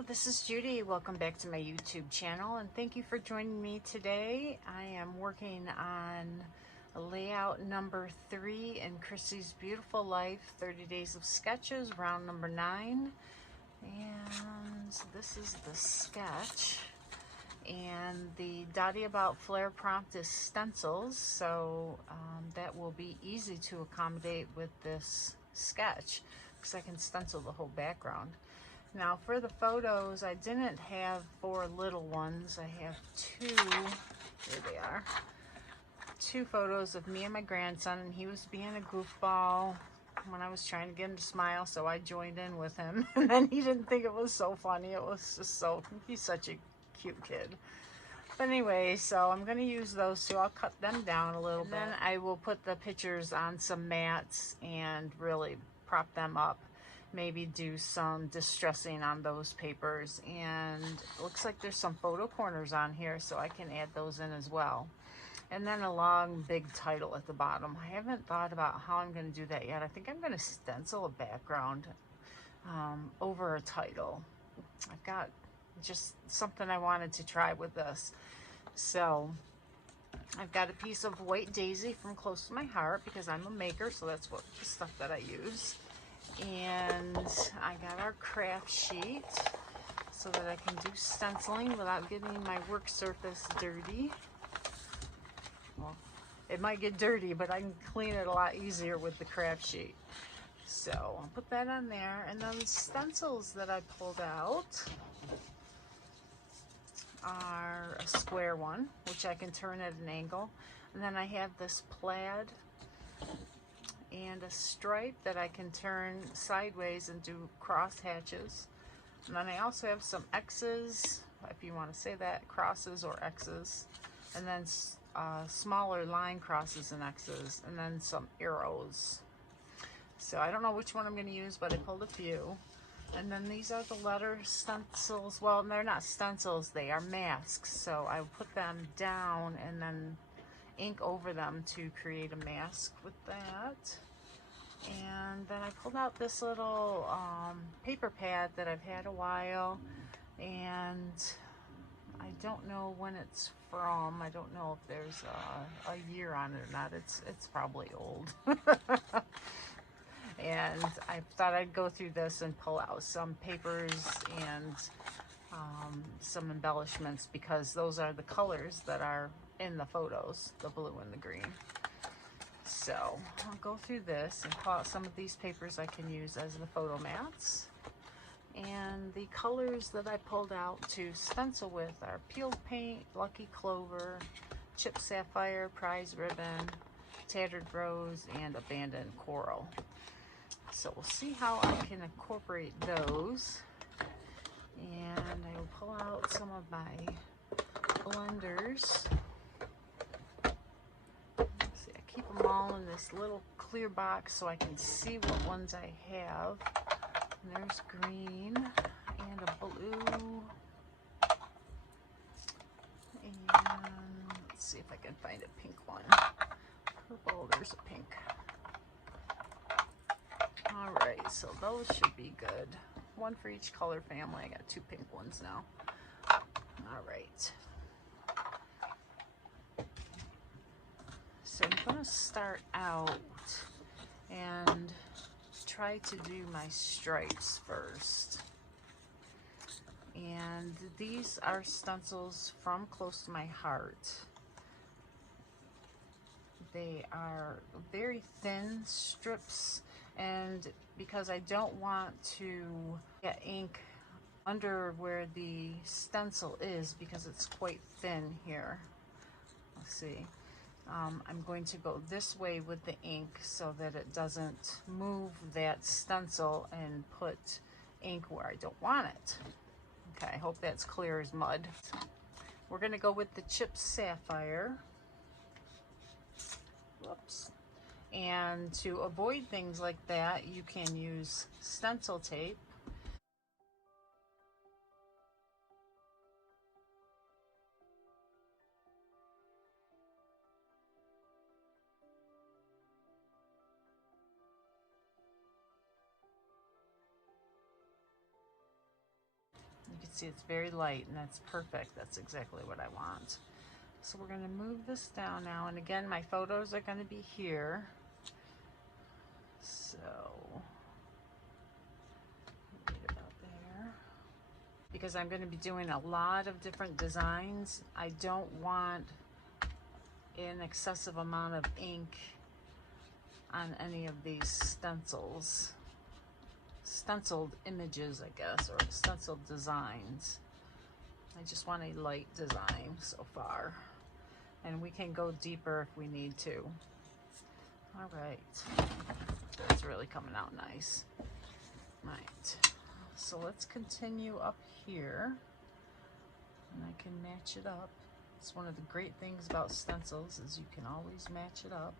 Hello, this is Judy. Welcome back to my YouTube channel and thank you for joining me today. I am working on layout number 3 in Chrissy's Beautiful Life 30 Days of Sketches, round number 9. And this is the sketch. And the Dotty About Flair prompt is Stencils, so that will be easy to accommodate with this sketch because I can stencil the whole background. Now for the photos, I didn't have 4 little ones. I have 2, here they are, 2 photos of me and my grandson, and he was being a goofball when I was trying to get him to smile, so I joined in with him. And then he didn't think it was so funny. It was just so, he's such a cute kid. But anyway, so I'm going to use those 2. I'll cut them down a little bit. Then I will put the pictures on some mats and really prop them up. Maybe do some distressing on those papers, and it looks like there's some photo corners on here, so I can add those in as well. And then a long big title at the bottom. I haven't thought about how I'm going to do that yet. I think I'm going to stencil a background over a title. I've got just something I wanted to try with this. So I've got a piece of white daisy from Close to My Heart because I'm a maker, so that's what the stuff that I use. And I got our craft sheet so that I can do stenciling without getting my work surface dirty. Well, it might get dirty, but I can clean it a lot easier with the craft sheet. So I'll put that on there. And then the stencils that I pulled out are a square one, which I can turn at an angle. And then I have this plaid and a stripe that I can turn sideways and do cross hatches. And then I also have some X's, if you want to say that, crosses or X's, and then smaller line crosses and X's, and then some arrows. So I don't know which one I'm going to use, but I pulled a few. And then these are the letter stencils. Well, they're not stencils, they are masks. So I put them down and then ink over them to create a mask with that. And then I pulled out this little paper pad that I've had a while, and I don't know when it's from. I don't know if there's a year on it or not. It's probably old. And I thought I'd go through this and pull out some papers and some embellishments, because those are the colors that are in the photos, the blue and the green. So I'll go through this and pull out some of these papers I can use as the photo mats. And the colors that I pulled out to stencil with are Peeled Paint, Lucky Clover, Chip Sapphire, Prize Ribbon, Tattered Rose, and Abandoned Coral. So we'll see how I can incorporate those. And I will pull out some of my blenders. Let's see, I keep them all in this little clear box so I can see what ones I have. And there's green and a blue. And let's see if I can find a pink one. Purple, there's a pink. All right, so those should be good. One for each color family. I got 2 pink ones now. All right. So I'm going to start out and try to do my stripes first. And these are stencils from Close to My Heart. They are very thin strips, and because I don't want to get ink under where the stencil is because it's quite thin here. Let's see. I'm going to go this way with the ink so that it doesn't move that stencil and put ink where I don't want it. Okay, I hope that's clear as mud. We're going to go with the Chip Sapphire. Whoops. And to avoid things like that, you can use stencil tape. You can see it's very light, and that's perfect. That's exactly what I want. So we're going to move this down now, and again, my photos are going to be here. So right about there. Because I'm going to be doing a lot of different designs, I don't want an excessive amount of ink on any of these stencils. Stenciled images, I guess, or stenciled designs. I just want a light design so far. And we can go deeper if we need to. All right. That's really coming out nice. Right. So let's continue up here. And I can match it up. It's one of the great things about stencils is you can always match it up.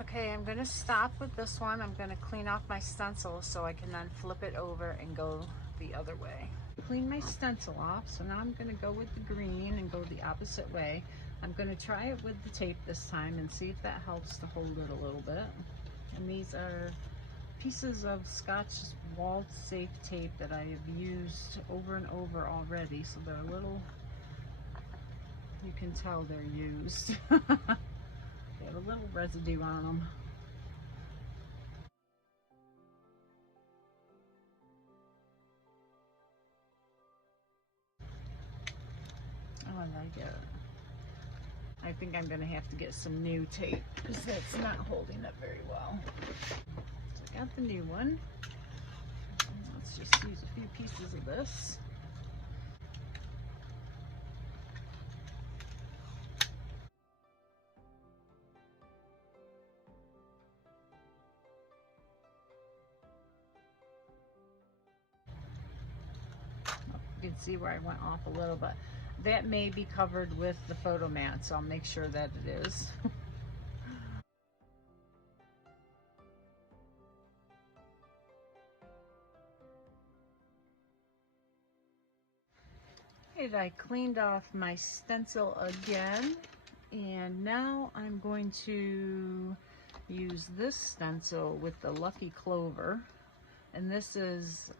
Okay, I'm going to stop with this one. I'm going to clean off my stencil so I can then flip it over and go the other way. Clean my stencil off, so now I'm going to go with the green and go the opposite way. I'm going to try it with the tape this time and see if that helps to hold it a little bit. And these are pieces of Scotch wall safe tape that I have used over and over already, so they're a little, you can tell they're used. They have a little residue on them. Oh, I like it. I think I'm going to have to get some new tape because that's not holding up very well. So I got the new one. Let's just use a few pieces of this. You can see where I went off a little bit. That may be covered with the photo mat, so I'll make sure that it is. Okay, I cleaned off my stencil again, and now I'm going to use this stencil with the Lucky Clover, and this is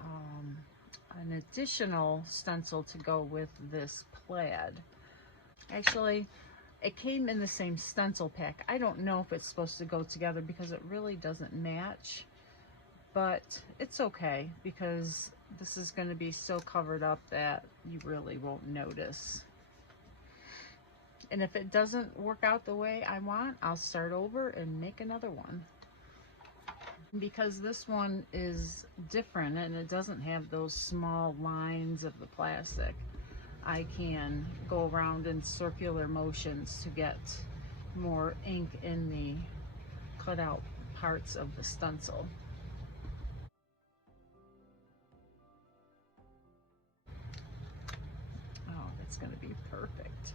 an additional stencil to go with this plaid. Actually, it came in the same stencil pack. I don't know if it's supposed to go together because it really doesn't match, but it's okay because this is going to be so covered up that you really won't notice. And if it doesn't work out the way I want, I'll start over and make another one. Because this one is different and it doesn't have those small lines of the plastic, I can go around in circular motions to get more ink in the cutout parts of the stencil. Oh, that's going to be perfect.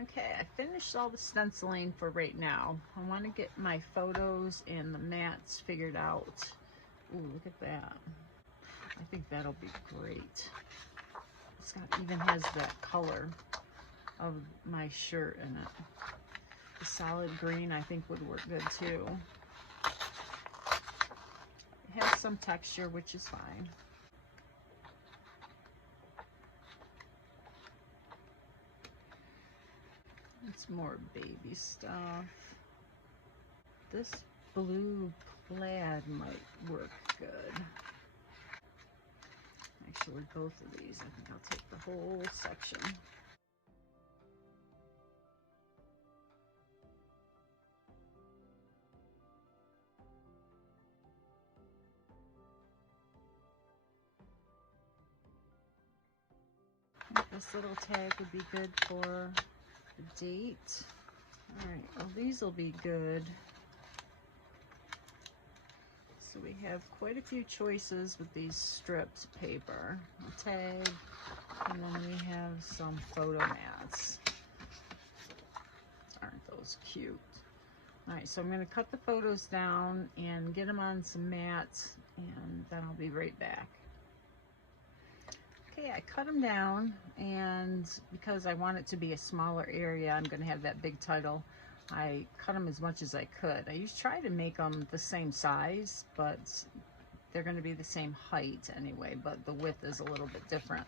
Okay, I finished all the stenciling for right now. I want to get my photos and the mats figured out. Ooh, look at that. I think that'll be great. It's got, even has that color of my shirt in it. The solid green I think would work good too. It has some texture, which is fine. It's more baby stuff. This blue plaid might work good. actually both of these. I think I'll take the whole section. This little tag would be good for the date. All right, well, these will be good. So we have quite a few choices with these strips of paper. A tag, and then we have some photo mats. Aren't those cute? All right, so I'm going to cut the photos down and get them on some mats, and then I'll be right back. Okay, I cut them down, and because I want it to be a smaller area, I'm going to have that big title. I cut them as much as I could. I used to try to make them the same size, but they're going to be the same height anyway, but the width is a little bit different.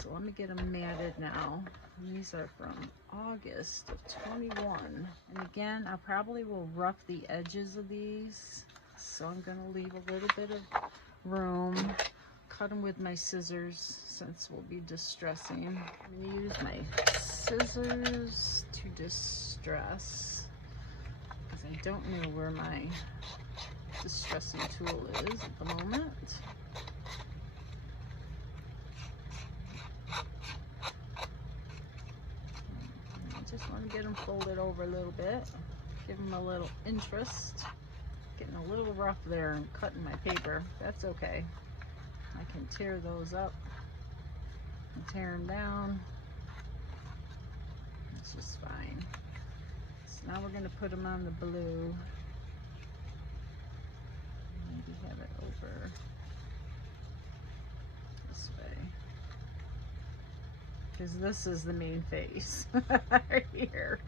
So let me get them matted now. These are from August of 21. And again, I probably will rough the edges of these. So I'm going to leave a little bit of room. Cut them with my scissors since we'll be distressing. I'm going to use my scissors to distress because I don't know where my distressing tool is at the moment. I just want to get them folded over a little bit, give them a little interest. Getting a little rough there and cutting my paper. That's okay. I can tear those up and tear them down. It's just fine. So now we're going to put them on the blue. Maybe have it over this way. Because this is the main face right here.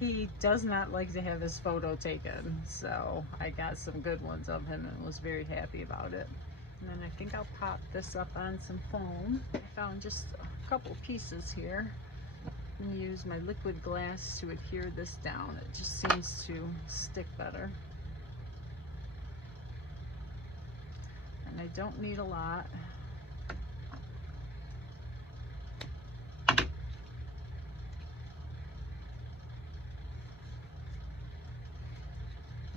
He does not like to have his photo taken, so I got some good ones of him and was very happy about it. And then I think I'll pop this up on some foam. I found just a couple pieces here. I'm going to use my liquid glass to adhere this down. It just seems to stick better. And I don't need a lot. I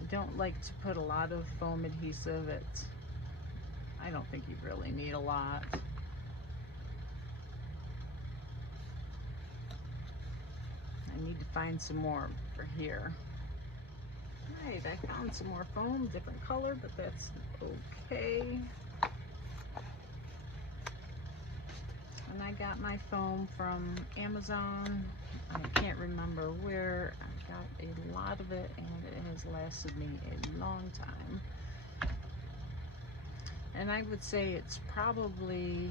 don't like to put a lot of foam adhesive. I don't think you really need a lot. I need to find some more for here. Alright, I found some more foam, different color, but that's okay. And I got my foam from Amazon. I can't remember where. I got a lot of it and it has lasted me a long time. And I would say it's probably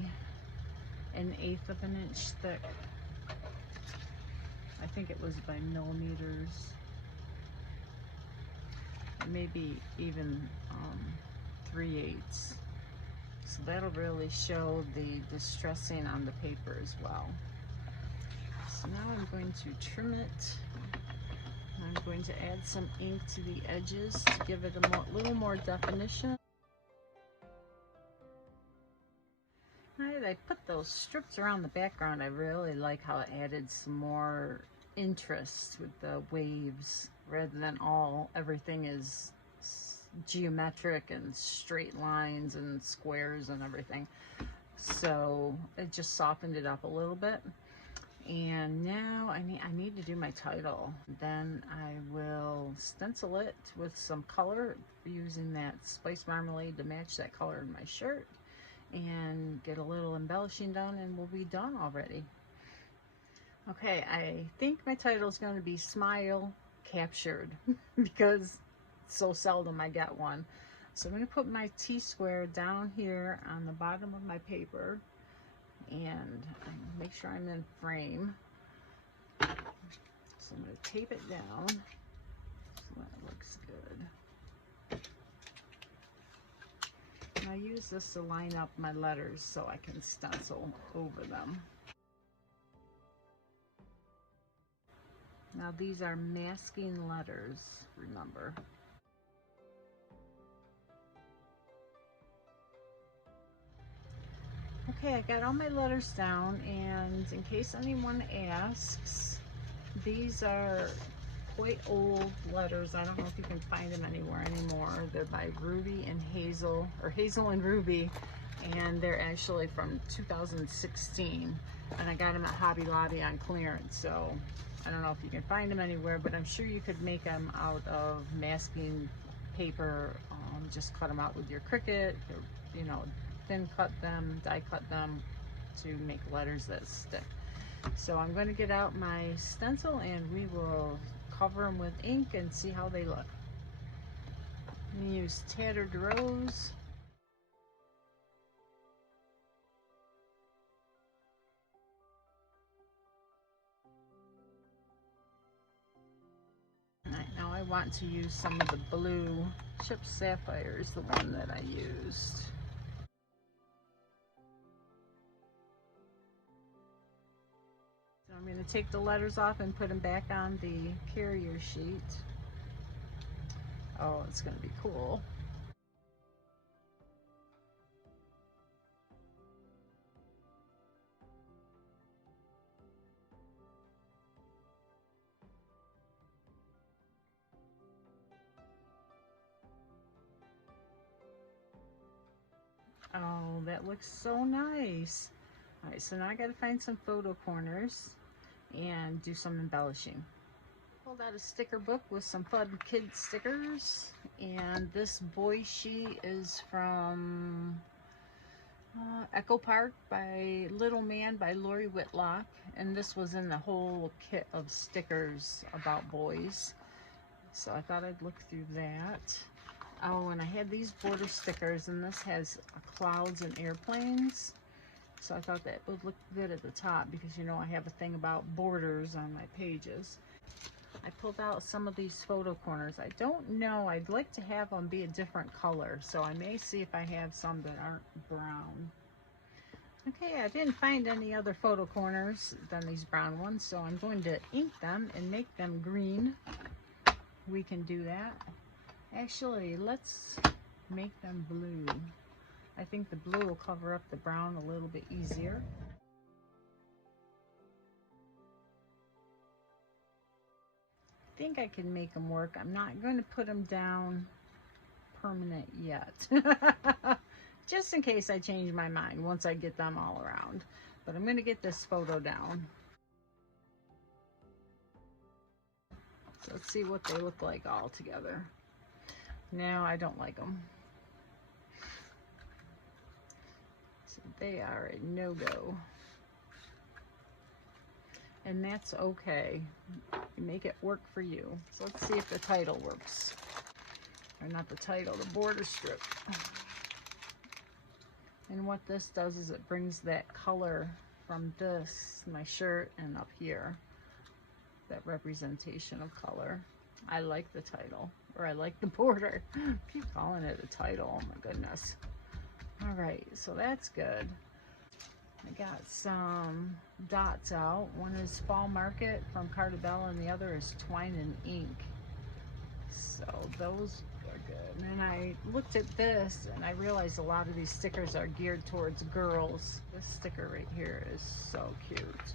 1/8 of an inch thick. I think it was by millimeters. Maybe even 3/8. So that'll really show the distressing on the paper as well. So now I'm going to trim it. I'm going to add some ink to the edges to give it a little more definition. Alright, I put those strips around the background. I really like how it added some more interest with the waves rather than everything is geometric and straight lines and squares and everything. So it just softened it up a little bit. And now I need to do my title. Then I will stencil it with some color using that Spice Marmalade to match that color in my shirt, and get a little embellishing done, and we'll be done already. Okay, I think my title is going to be Smile Captured because so seldom I get one. So I'm going to put my T-square down here on the bottom of my paper and make sure I'm in frame. So I'm going to tape it down so that looks good. And I use this to line up my letters so I can stencil over them. Now these are masking letters, remember. Okay, I got all my letters down, and in case anyone asks, these are quite old letters. I don't know if you can find them anywhere anymore. They're by Ruby and Hazel, or Hazel and Ruby, and they're actually from 2016, and I got them at Hobby Lobby on clearance. So I don't know if you can find them anywhere, but I'm sure you could make them out of masking paper. Just cut them out with your Cricut, or, you know, thin cut them, die cut them to make letters that stick. So I'm going to get out my stencil and we will cover them with ink and see how they look. I'm going to use Tattered Rose. Alright, now I want to use some of the blue. Chip Sapphire is the one that I used. So I'm going to take the letters off and put them back on the carrier sheet. Oh, it's going to be cool. Oh, that looks so nice. All right, so now I got to find some photo corners and do some embellishing. Pulled out a sticker book with some fun kid stickers, and this boy sheet is from Echo Park by Little Man by Lori Whitlock, and this was in the whole kit of stickers about boys, so I thought I'd look through that. Oh, and I had these border stickers, and this has clouds and airplanes, so I thought that would look good at the top because, you know, I have a thing about borders on my pages. I pulled out some of these photo corners. I don't know, I'd like to have them be a different color, so I may see if I have some that aren't brown. Okay, I didn't find any other photo corners than these brown ones, so I'm going to ink them and make them green. We can do that. Actually, let's make them blue. I think the blue will cover up the brown a little bit easier. I think I can make them work. I'm not going to put them down permanent yet. Just in case I change my mind once I get them all around. But I'm going to get this photo down. So let's see what they look like all together. No, I don't like them. So they are a no-go. And that's okay. You make it work for you. So let's see if the title works. Or not the title, the border strip. And what this does is it brings that color from this, my shirt, and up here. That representation of color. I like the title, or I like the border. I keep calling it a title, oh my goodness. All right, so that's good. I got some dots out. One is Fall Market from Cartabella, and the other is Twine and Ink. So those are good. And then I looked at this and I realized a lot of these stickers are geared towards girls. This sticker right here is so cute.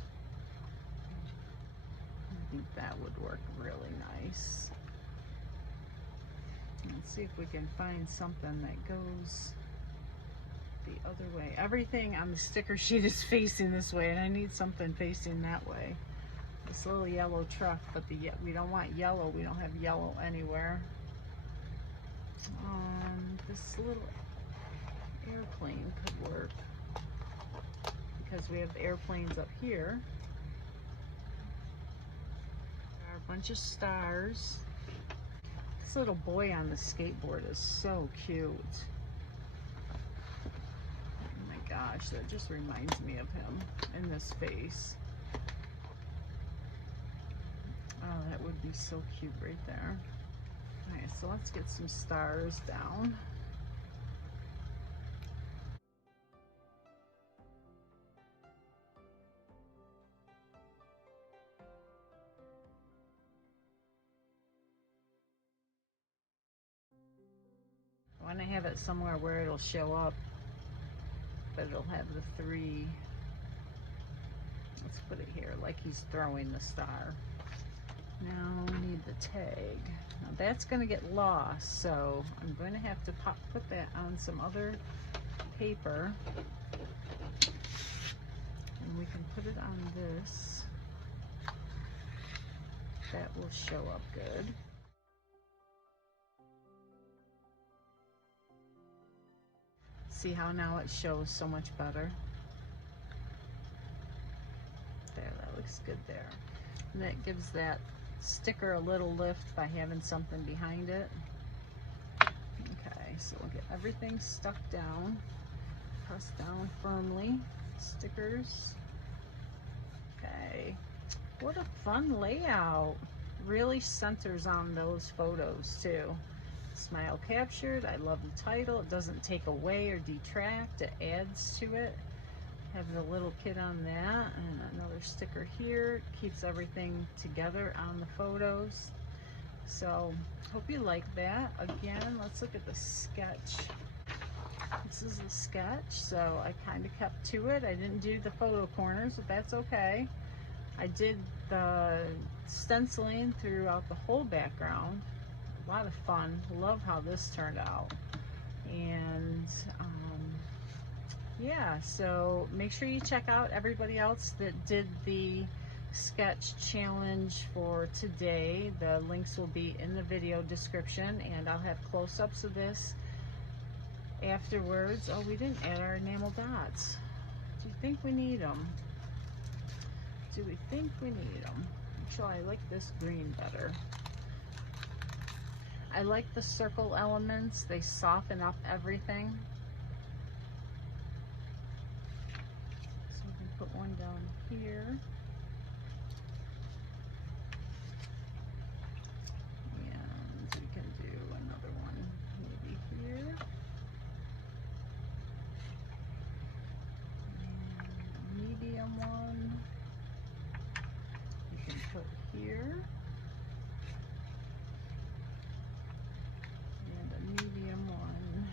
I think that would work really nice. Let's see if we can find something that goes the other way. Everything on the sticker sheet is facing this way, and I need something facing that way. This little yellow truck, but we don't want yellow. We don't have yellow anywhere. This little airplane could work because we have airplanes up here. There are a bunch of stars. This little boy on the skateboard is so cute. Oh my gosh, that just reminds me of him in this face. Oh, that would be so cute right there. Alright, so let's get some stars down. I want to have it somewhere where it'll show up. but it'll have the 3. Let's put it here like he's throwing the star. Now we need the tag. Now that's going to get lost, so I'm going to have to put that on some other paper, and we can put it on this. That will show up good. See how now it shows so much better? There, that looks good there. And that gives that sticker a little lift by having something behind it. Okay, so we'll get everything stuck down. Press down firmly. Stickers. Okay. What a fun layout. Really centers on those photos too. Smile captured. I love the title. It doesn't take away or detract. It adds to it. Have the little kid on that, and another sticker here. Keeps everything together on the photos. So hope you like that. Again, let's look at the sketch. This is the sketch, so I kind of kept to it. I didn't do the photo corners, but that's okay. I did the stenciling throughout the whole background. A lot of fun. Love how this turned out. And yeah, so make sure you check out everybody else that did the sketch challenge for today. The links will be in the video description, and I'll have close-ups of this afterwards. Oh, we didn't add our enamel dots. Do you think we need them? Do we think we need them? Actually, I like this green better. I like the circle elements. They soften up everything. So we can put one down here. And we can do another one maybe here. And a medium one. You can put here. And a medium one.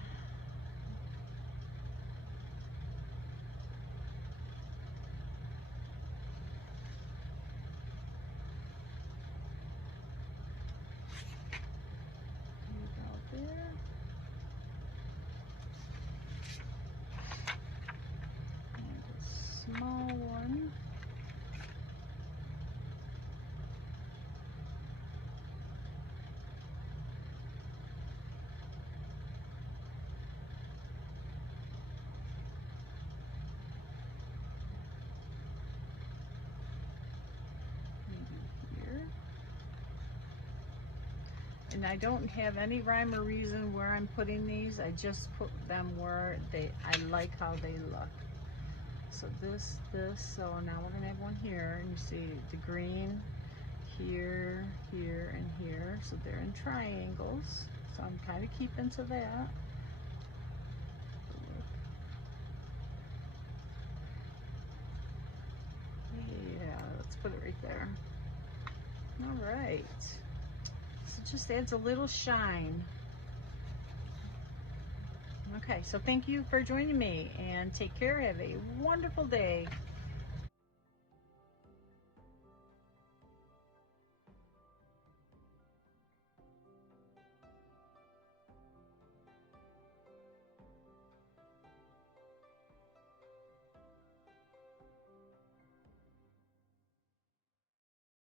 There. And a small one. Maybe here. And I don't have any rhyme or reason where I'm putting these. I just put them where I like how they look. So this, so now we're gonna have one here, and you see the green here, here, and here. So they're in triangles. So I'm kind of keeping to that. Yeah, let's put it right there. All right. So just adds a little shine. Okay, so thank you for joining me, and take care. Have a wonderful day.